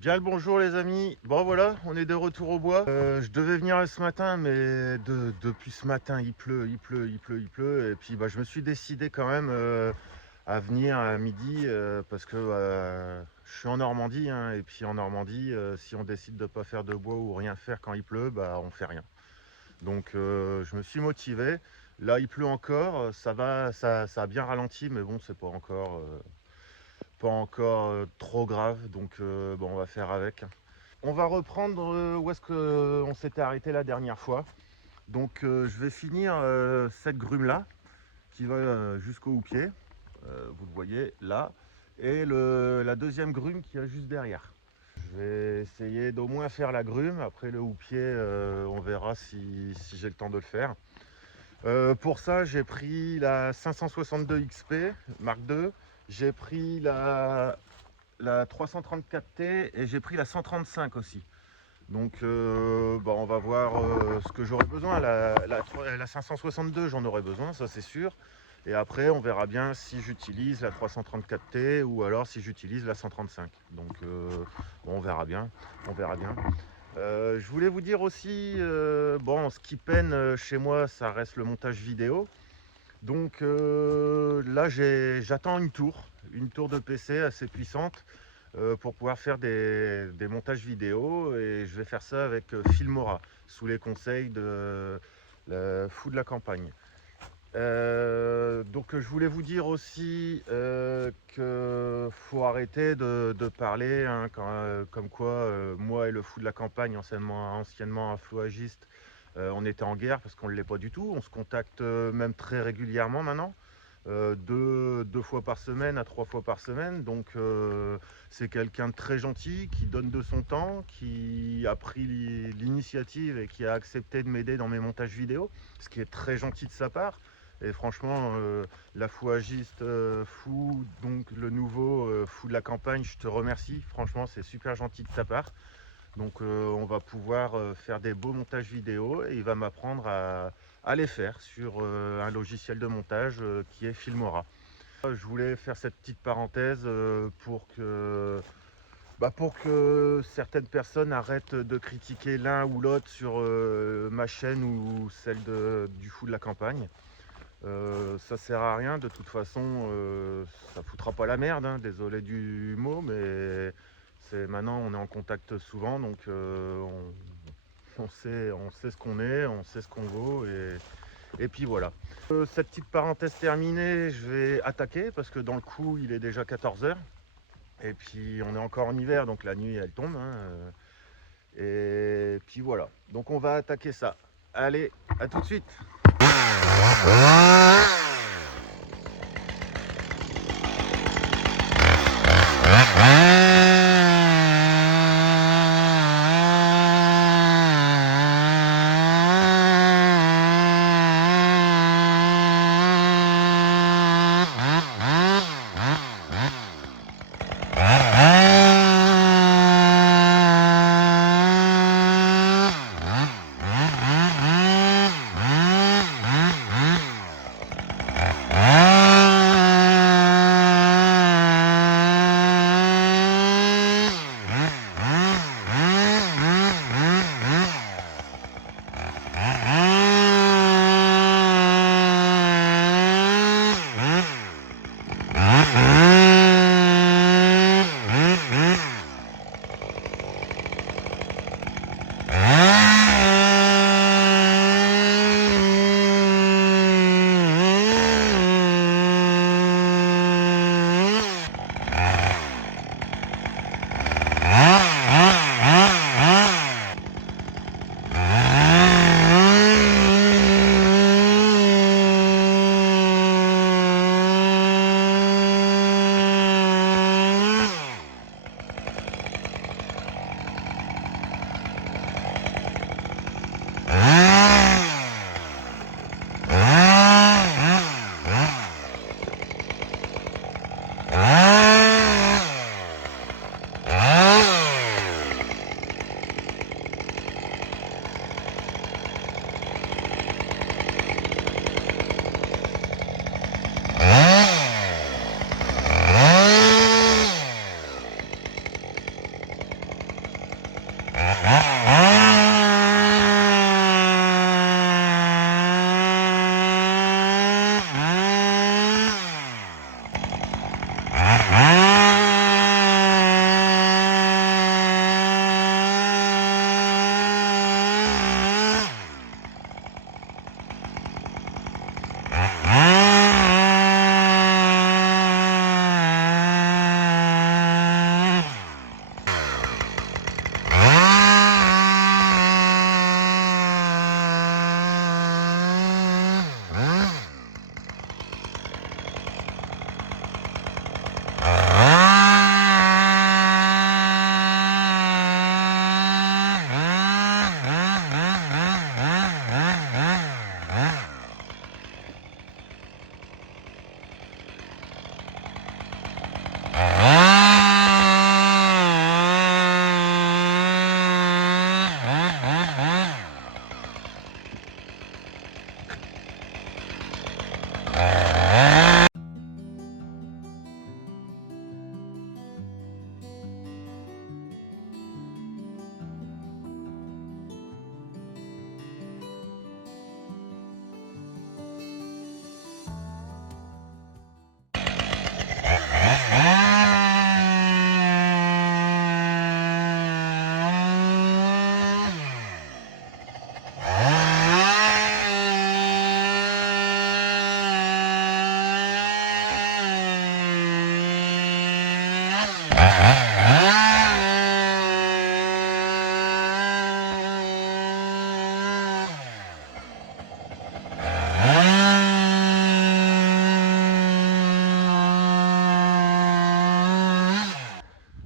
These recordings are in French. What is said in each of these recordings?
Bien le bonjour les amis. Bon voilà, on est de retour au bois. Je devais venir ce matin, mais depuis ce matin il pleut, il pleut, il pleut, il pleut. Et puis je me suis décidé quand même à venir à midi parce que je suis en Normandie, hein, et puis en Normandie, si on décide de ne pas faire de bois ou rien faire quand il pleut, on fait rien. Donc je me suis motivé. Là il pleut encore, ça va, ça a bien ralenti, mais bon c'est pas encore trop grave, donc bon, on va faire avec. On va reprendre où est-ce qu'on s'était arrêté la dernière fois. Donc je vais finir cette grume là qui va jusqu'au houppier, vous le voyez là, et la deuxième grume qui est juste derrière. Je vais essayer d'au moins faire la grume. Après le houppier, on verra si j'ai le temps de le faire. Pour ça, j'ai pris la 562 XP Mark II, j'ai pris la 334T et j'ai pris la 135 aussi. Donc on va voir ce que j'aurai besoin. La 562, j'en aurai besoin, ça c'est sûr. Et après, on verra bien si j'utilise la 334T ou alors si j'utilise la 135. Donc on verra bien. On verra bien. Je voulais vous dire aussi, ce qui peine chez moi, ça reste le montage vidéo. Donc là, j'attends une tour de PC assez puissante pour pouvoir faire des montages vidéo, et je vais faire ça avec Filmora sous les conseils de Fou de la campagne. Donc je voulais vous dire aussi que faut arrêter de parler, hein, comme quoi moi et le Fou de la campagne, anciennement influagiste, on était en guerre, parce qu'on ne l'est pas du tout. On se contacte même très régulièrement maintenant, deux fois par semaine à 3 fois par semaine. Donc c'est quelqu'un de très gentil, qui donne de son temps, qui a pris l'initiative et qui a accepté de m'aider dans mes montages vidéo, ce qui est très gentil de sa part. Et franchement, la fouagiste Fou, donc le nouveau Fou de la campagne, je te remercie. Franchement, c'est super gentil de ta part. Donc on va pouvoir faire des beaux montages vidéo, et il va m'apprendre à les faire sur un logiciel de montage qui est Filmora. Je voulais faire cette petite parenthèse pour que certaines personnes arrêtent de critiquer l'un ou l'autre sur ma chaîne ou celle du Fou de la campagne. Ça sert à rien, de toute façon ça foutra pas la merde, hein, désolé du mot, mais maintenant on est en contact souvent, donc on sait ce qu'on est, on sait ce qu'on vaut, et puis voilà. Cette petite parenthèse terminée, je vais attaquer parce que dans le coup il est déjà 14 h, et puis on est encore en hiver, donc la nuit elle tombe, hein, et puis voilà, donc on va attaquer ça. Allez, à tout de suite.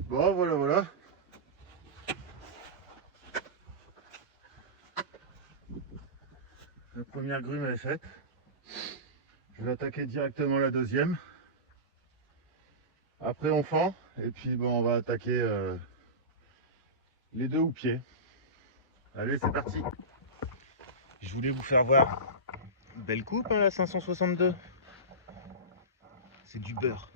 Bon, voilà. La première grume est faite. Je vais attaquer directement la deuxième. Après on fend et puis bon, on va attaquer les deux houppiers. Allez, c'est parti. Je voulais vous faire voir une belle coupe hein, la 562. C'est du beurre.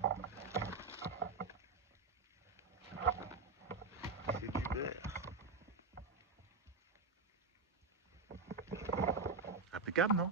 C'est du beurre. Impeccable, non?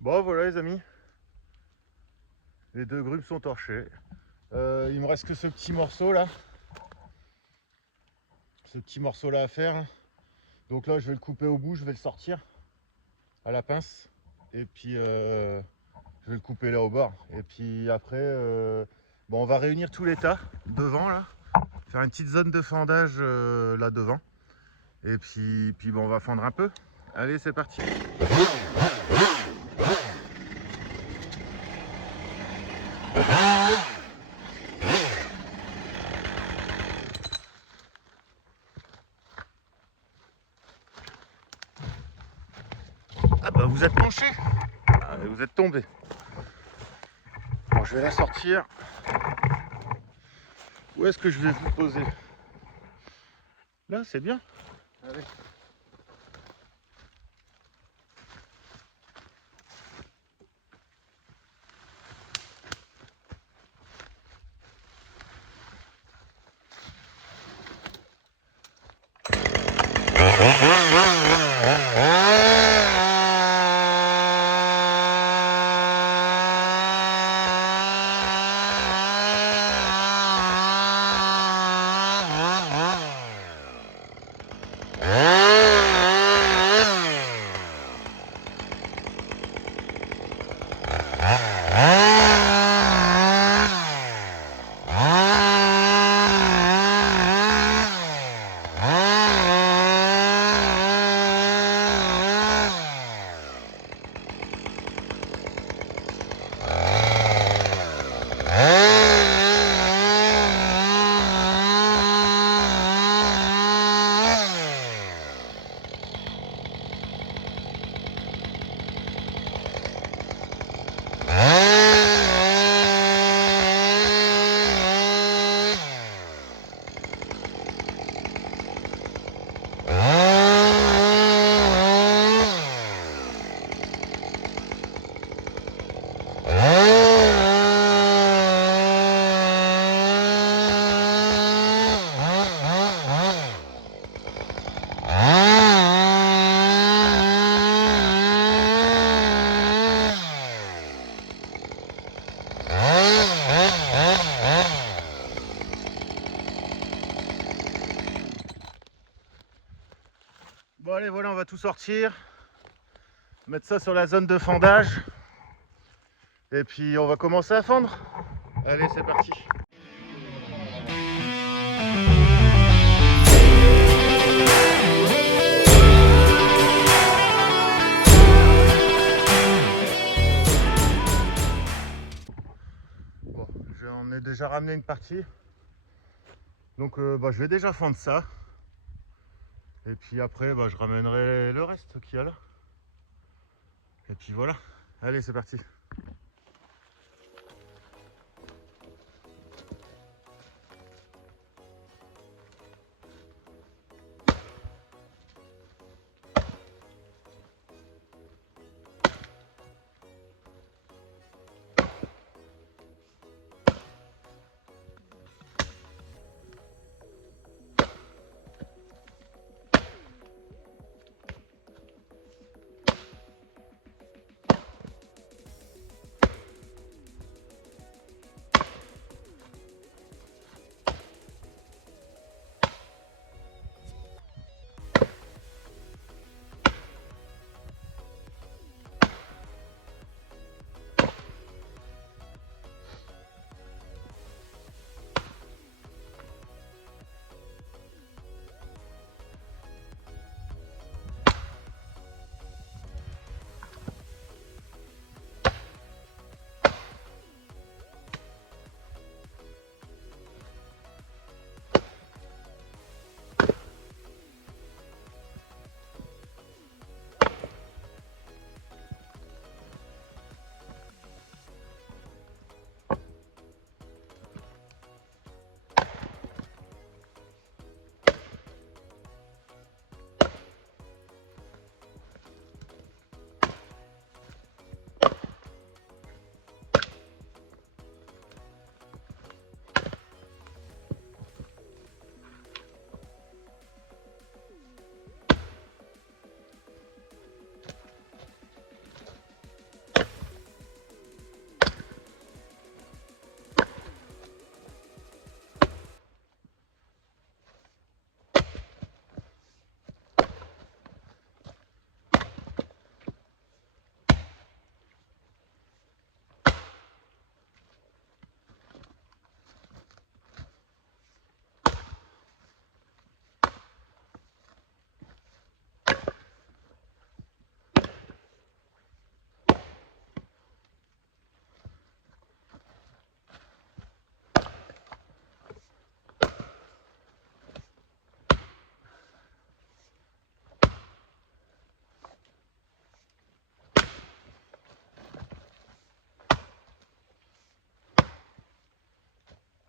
Bon voilà les amis, les deux grumes sont torchées. Il me reste que ce petit morceau là. Ce petit morceau là à faire. Donc là je vais le couper au bout, je vais le sortir à la pince. Et puis je vais le couper là au bord. Et puis après, bon, on va réunir tous les tas devant là. Faire une petite zone de fendage là devant. Et puis bon, on va fendre un peu. Allez, c'est parti. Ah bah vous êtes penché. Ah, vous êtes tombé. Bon, je vais la sortir. Où est-ce que je vais vous poser? Là, c'est bien. Allez. Bon allez, voilà, on va tout sortir, mettre ça sur la zone de fendage et puis on va commencer à fendre. Allez, c'est parti. Bon, j'en ai déjà ramené une partie, donc je vais déjà fendre ça. Et puis après, je ramènerai le reste qu'il y a là. Et puis voilà. Allez, c'est parti.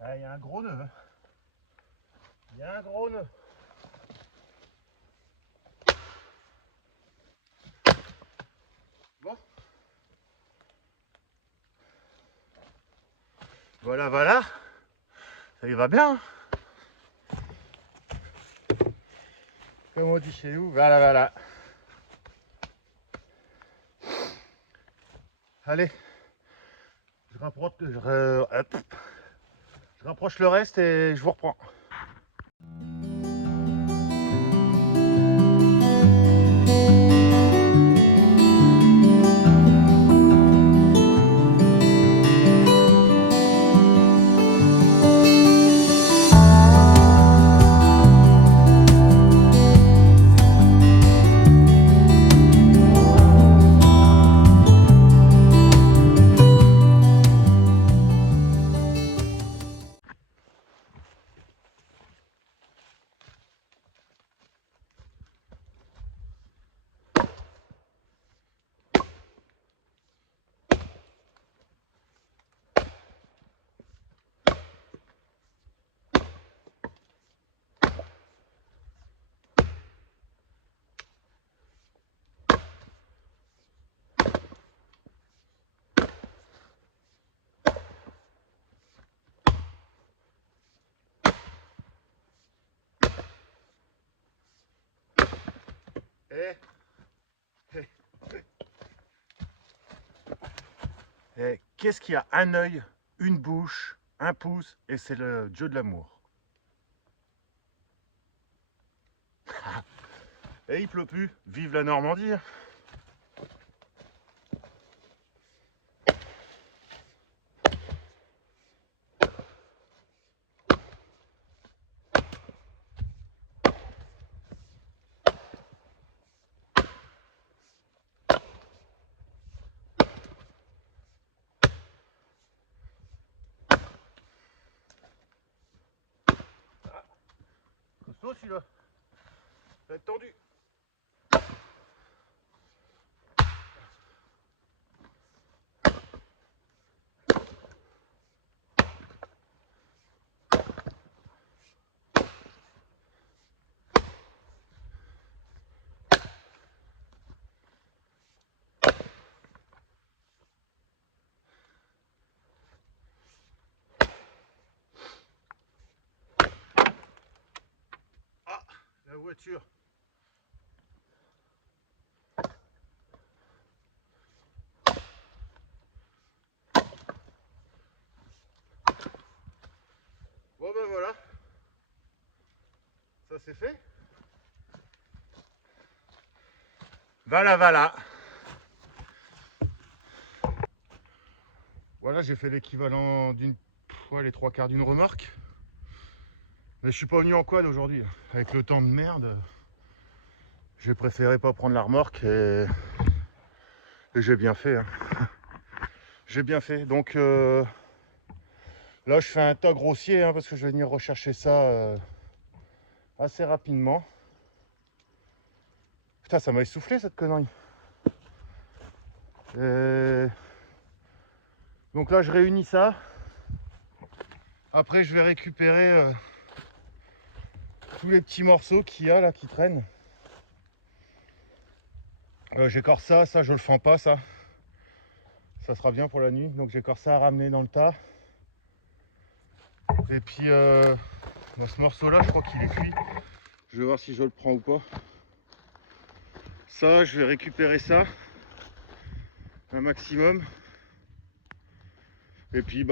Ah, il y a un gros nœud. Il y a un gros nœud. Bon. Voilà, voilà. Ça y va bien. Comme on dit chez nous, voilà, voilà. Allez. Je rapproche le reste et je vous reprends. Et qu'est-ce qu'il y a un œil une bouche, un pouce, et c'est le dieu de l'amour. Et il pleut plus, vive la Normandie. Costaud celui-là, ça va être tendu. La voiture. Bon ben voilà, ça c'est fait. Voilà. Voilà, j'ai fait l'équivalent d'une, les trois quarts d'une remorque. Mais je suis pas venu en quad aujourd'hui. Avec le temps de merde, j'ai préféré pas prendre la remorque et j'ai bien fait. Hein. J'ai bien fait. Donc là, je fais un tas grossier hein, parce que je vais venir rechercher ça assez rapidement. Putain, ça m'a essoufflé cette connerie. Et... donc là, je réunis ça. Après, je vais récupérer tous les petits morceaux qu'il y a là qui traînent. J'écorce ça, je le fends pas, ça sera bien pour la nuit. Donc j'écorce ça à ramener dans le tas. Et puis ce morceau là, je crois qu'il est cuit. Je vais voir si je le prends ou pas. Ça, je vais récupérer ça un maximum. Et puis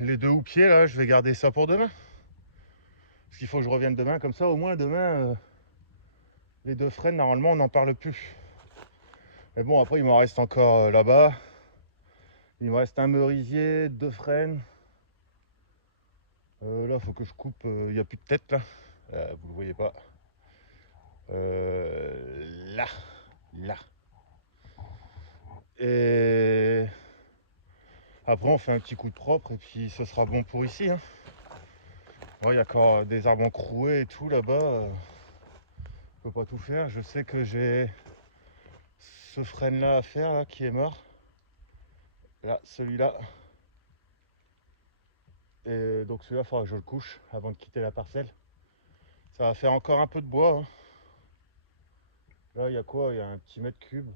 les deux houppiers là, je vais garder ça pour demain. Parce qu'il faut que je revienne demain, comme ça au moins demain les deux freins normalement on n'en parle plus. Mais bon, après il m'en reste encore là-bas. Il me reste un merisier, deux freins. Là faut que je coupe, il n'y a plus de tête là. Vous le voyez pas. Là. Et après on fait un petit coup de propre et puis ce sera bon pour ici. Hein. Il y a encore des arbres encroués et tout là-bas. Je peux pas tout faire. Je sais que j'ai ce frein là à faire là qui est mort. Là, celui-là. Et donc celui-là, il faudra que je le couche avant de quitter la parcelle. Ça va faire encore un peu de bois. Hein. Là, il y a quoi? Il y a un petit mètre cube.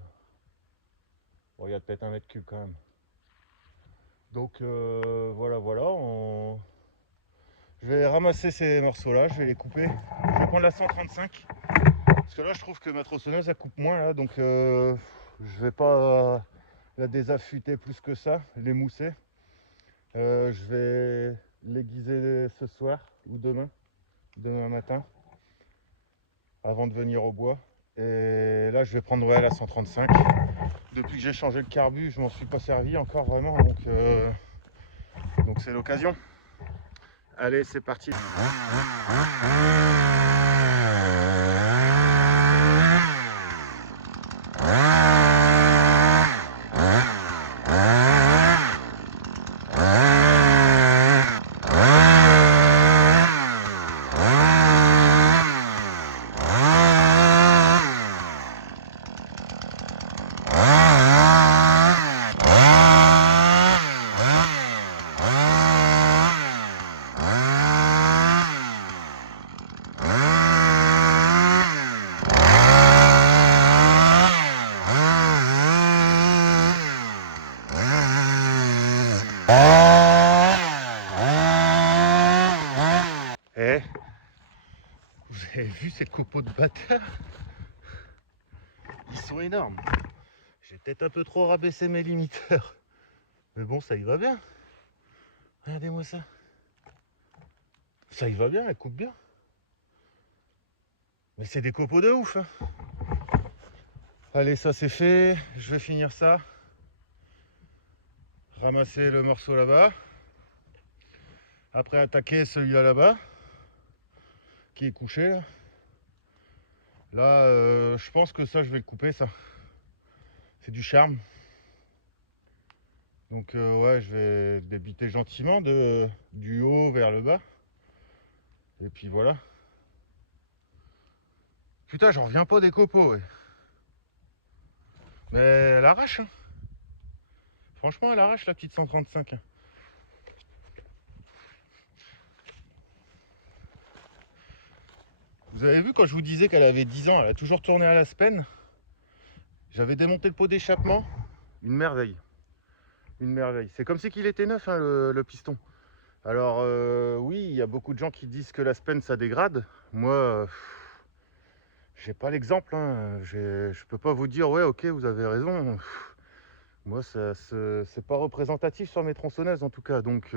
Bon, il y a peut-être un mètre cube quand même. Donc voilà. Je vais ramasser ces morceaux-là, je vais les couper. Je vais prendre la 135. Parce que là, je trouve que ma tronçonneuse, elle coupe moins. Là, donc je vais pas la désaffûter plus que ça, l'émousser. Je vais l'aiguiser ce soir ou demain matin, avant de venir au bois. Et là, je vais prendre la 135. Depuis que j'ai changé le carbu, je m'en suis pas servi encore vraiment, donc c'est l'occasion. Allez, c'est parti. Eh, vous avez vu ces copeaux de bâtard? Ils sont énormes. J'ai peut-être un peu trop rabaissé mes limiteurs. Mais bon, ça y va bien. Regardez-moi ça. Ça y va bien, elle coupe bien. Mais c'est des copeaux de ouf. Hein. Allez, ça c'est fait. Je vais finir ça. Ramasser le morceau là-bas. Après attaquer celui-là là-bas. Qui est couché là. Là, je pense que ça, je vais le couper, ça. C'est du charme. Donc ouais, je vais débiter gentiment du haut vers le bas. Et puis voilà. Putain, j'en reviens pas des copeaux, ouais. Mais elle arrache, hein. Franchement, elle arrache la petite 135. Hein. Vous avez vu quand je vous disais qu'elle avait 10 ans, elle a toujours tourné à l'aspen. J'avais démonté le pot d'échappement. Une merveille. Une merveille. C'est comme si qu'il était neuf, hein, le piston. Alors oui, il y a beaucoup de gens qui disent que l'aspen ça dégrade. Moi, j'ai pas l'exemple. Hein. Je peux pas vous dire ouais, ok, vous avez raison. Moi, c'est pas représentatif sur mes tronçonneuses en tout cas. Donc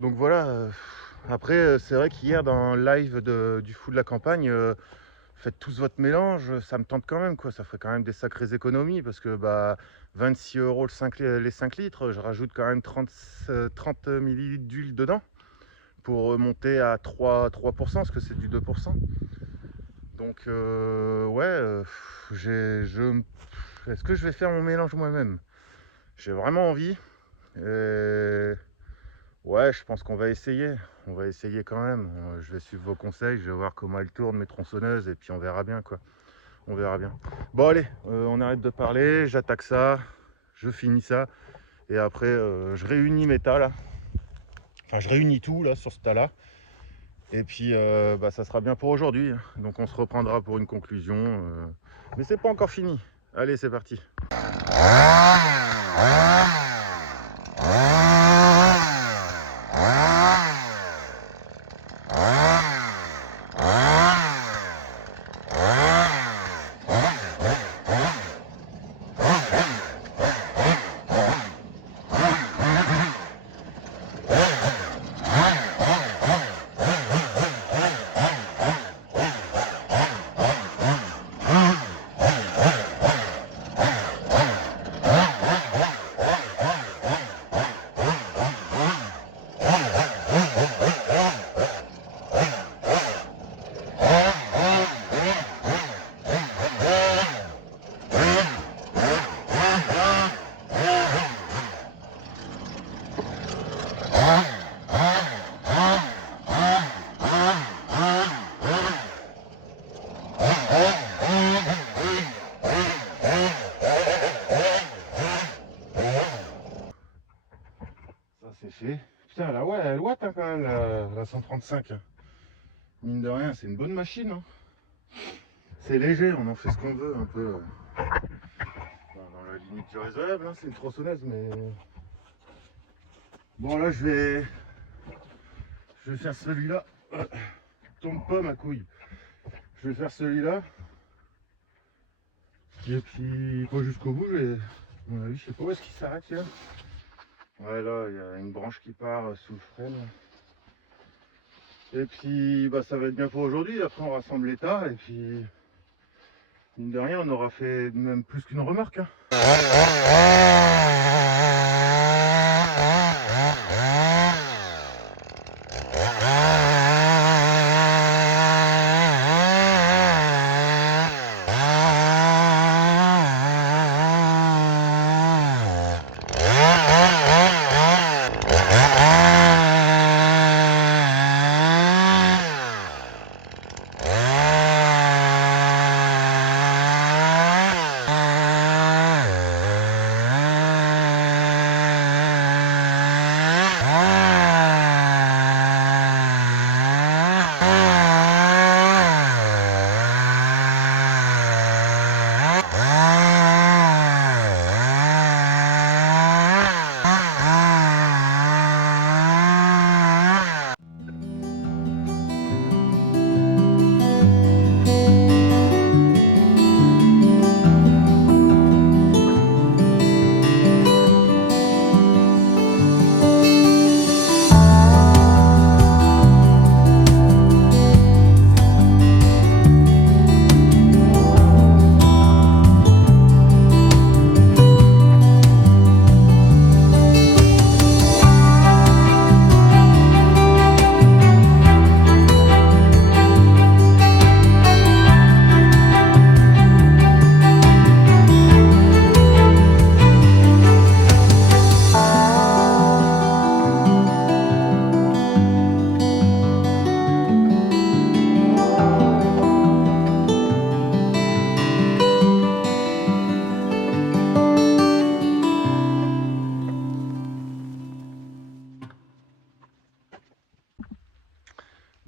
voilà. Après, c'est vrai qu'hier dans le live du fou de la campagne, faites tous votre mélange, ça me tente quand même quoi. Ça ferait quand même des sacrées économies parce que bah 26 € les 5 litres, je rajoute quand même 30 millilitres d'huile dedans pour monter à 3% parce que c'est du 2%. Donc ouais, est-ce que je vais faire mon mélange moi-même? J'ai vraiment envie. Et ouais, je pense qu'on va essayer. On va essayer quand même. Je vais suivre vos conseils, je vais voir comment elles tournent mes tronçonneuses et puis on verra bien quoi. On verra bien. Bon allez, on arrête de parler, j'attaque ça, je finis ça et après je réunis mes tas là. Enfin je réunis tout là sur ce tas là. Et puis bah, ça sera bien pour aujourd'hui. Donc on se reprendra pour une conclusion. Mais c'est pas encore fini. Allez c'est parti. C'est fait. Putain, là, ouais, elle ouate hein, quand même, la 135. Mine de rien, c'est une bonne machine. Hein. C'est léger, on en fait ce qu'on veut un peu. Dans la limite du raisonnable, hein, c'est une tronçonneuse, mais. Bon, là, je vais faire celui-là. Tombe pas ma couille. Je vais faire celui-là. Et puis, pas jusqu'au bout, à mon avis, je sais pas où est-ce qu'il s'arrête là. Ouais, là, il y a une branche qui part sous le frêne. Et puis, bah, ça va être bien pour aujourd'hui. Après, on rassemble les tas. Et puis, mine de rien, on aura fait même plus qu'une remorque. Hein.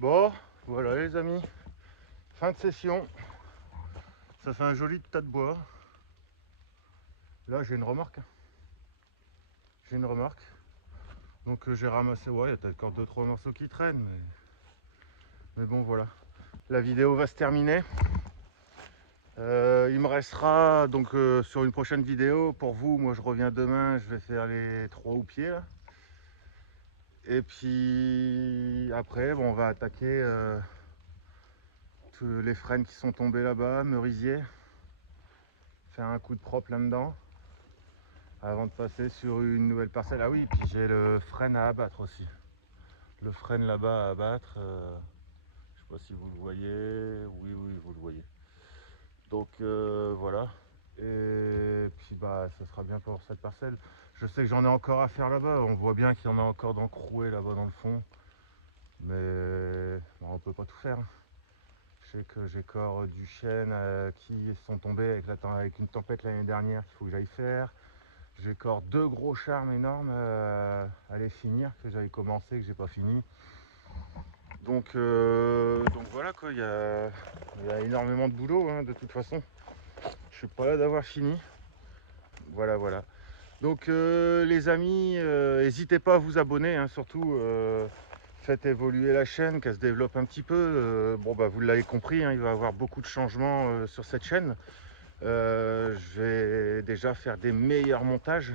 Bon, voilà les amis, fin de session. Ça fait un joli tas de bois. Là j'ai une remorque. J'ai une remorque. Donc j'ai ramassé, ouais, il y a peut-être encore 2-3 morceaux qui traînent, mais bon voilà. La vidéo va se terminer. Il me restera donc sur une prochaine vidéo, pour vous, moi je reviens demain, je vais faire les 3 houppiers là. Et puis après, bon, on va attaquer tous les frênes qui sont tombés là-bas, merisier. Faire un coup de propre là-dedans avant de passer sur une nouvelle parcelle. Ah oui, puis j'ai le frêne à abattre aussi. Le frêne là-bas à abattre, je sais pas si vous le voyez. Oui, vous le voyez. Donc voilà. Et puis bah ça sera bien pour cette parcelle. Je sais que j'en ai encore à faire là-bas. On voit bien qu'il y en a encore d'encroués là-bas dans le fond. Mais bon, on peut pas tout faire. Je sais que j'ai encore du chêne qui sont tombés avec une tempête l'année dernière qu'il faut que j'aille faire. J'ai encore 2 gros charmes énormes à les finir, que j'avais commencé, que j'ai pas fini. Donc voilà quoi, il y a énormément de boulot hein, de toute façon. Je suis pas là d'avoir fini. Voilà. Donc les amis, n'hésitez pas à vous abonner, hein, surtout faites évoluer la chaîne, qu'elle se développe un petit peu. Bon bah vous l'avez compris, hein, il va y avoir beaucoup de changements sur cette chaîne. Je vais déjà faire des meilleurs montages.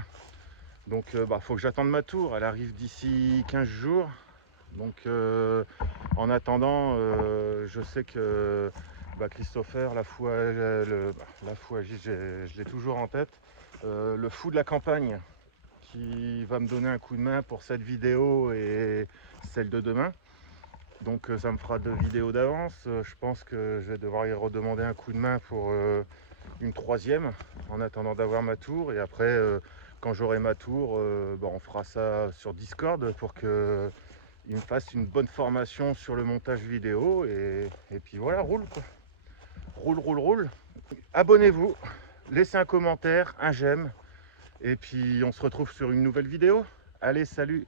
Donc faut que j'attende ma tour, elle arrive d'ici 15 jours. Donc en attendant, je sais que Christopher, la foi je l'ai toujours en tête, le fou de la campagne, qui va me donner un coup de main pour cette vidéo et celle de demain. Donc ça me fera 2 vidéos d'avance. Je pense que je vais devoir y redemander un coup de main pour une 3e en attendant d'avoir ma tour. Et après, quand j'aurai ma tour, on fera ça sur Discord pour qu'il me fasse une bonne formation sur le montage vidéo. Et puis voilà, roule quoi. Roule. Abonnez-vous, laissez un commentaire, un j'aime. Et puis on se retrouve sur une nouvelle vidéo. Allez, salut!